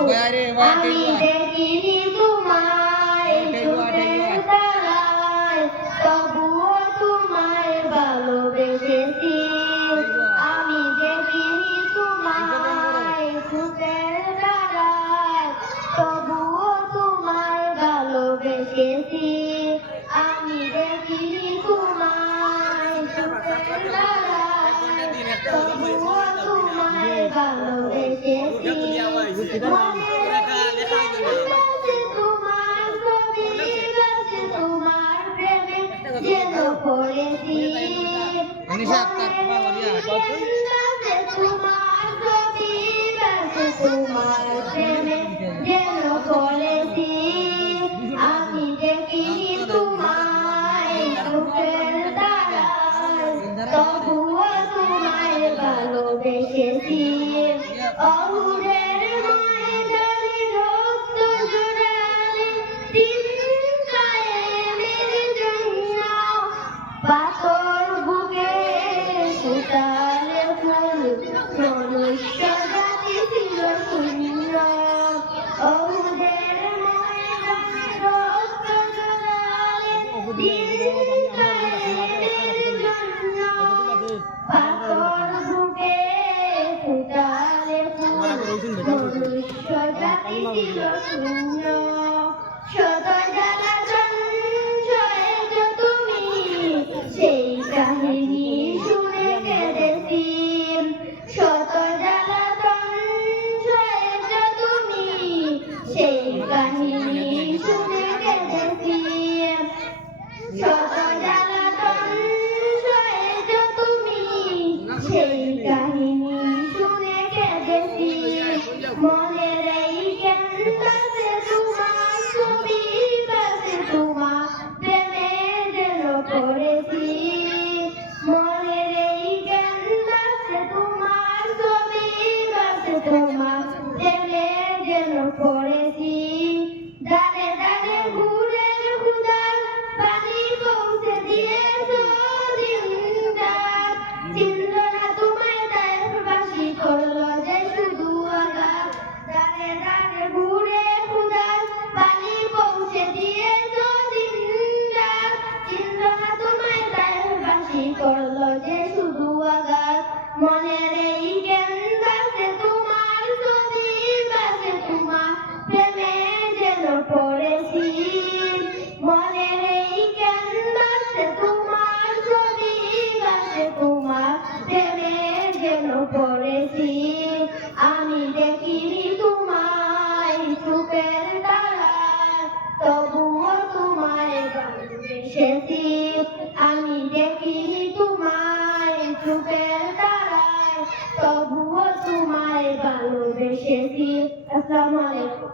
আমি দেখিনি তোমায় চোখের তারায়, তবুও তোমায় ভালোবেসেছি। আমি দেখিনি তোমায় চোখের তারায়, তবুও তোমায় ভালোবেসেছি। আমি দেখিনি তোমায় চোখের তারায়, তবুও তোমায় ভালোবেসেছি। তোমার ছবি বাসে তোমার প্রেমে যেন পড়েছি। তোমার ছবি বাসে তোমার প্রেমে যেন পড়েছি। আমি দেখিনি তোমায় চোখের তারায়, তবুও তোমায় ভালোবেসেছি। অহুদের ময়দানে রক্ত জোড়ালে চিন্তায় মেরে জন্য, পাথর বুকে ফুটালে ফুল, মনুষ্য জাতি ছিল শূন্য। অহুদের ময়দানে রক্ত জোড়ালে চিন্তায় মেরে জন্য, পাথর বুকে ফুটালে ফুল, মনুষ্য জাতি ছিল শূন্য। শত জ্বালাতন সয়েছ তুমি, সেই কাহিনী শুনে কেঁদেছি। শত জ্বালাতন সয়েছ তুমি, সেই কাহিনী শুনে কেঁদেছি। শত জ্বালাতন সয়েছ তুমি, সেই কাহিনী শুনে কেঁদেছি। মনের এই ক্যানভাসে তোমার ছবি বাসে তোমার প্রেমে যেন পড়েছি। মনের এই ক্যানভাসে তোমার ছবি বাসে তোমার প্রেমে যেন পড়েছি। দাঁড়ে দাঁড়ে ঘুরে খুদার পানি পৌঁছে দিয়েছ দিনরাত। চিনল না তোমায় তাইফবাসী, করলো যে শুধু আঘাত। দাঁড়ে দাঁড়ে ঘুরে খুদার পানি পৌঁছে দিয়েছ দিনরাত। চিনল না তোমায় তাইফবাসী, করলো যে শুধু আঘাত। মনের এই ক্যানভাসে তোমার ছবি বাসে তোমার প্রেমে যেন পড়েছি। মনের এই ক্যানভাসে তোমার ছবি বাসে তোমার প্রেমে যেন পড়েছি। আমি দেখিনি তোমায় চোখের তারায়, তবুও তোমায় ভালোবেসেছি। আমি দেখিনি তোমায় চোখের তারায়, তবুও তোমায় ভালোবেসেছি। আসসালামু আলাইকুম।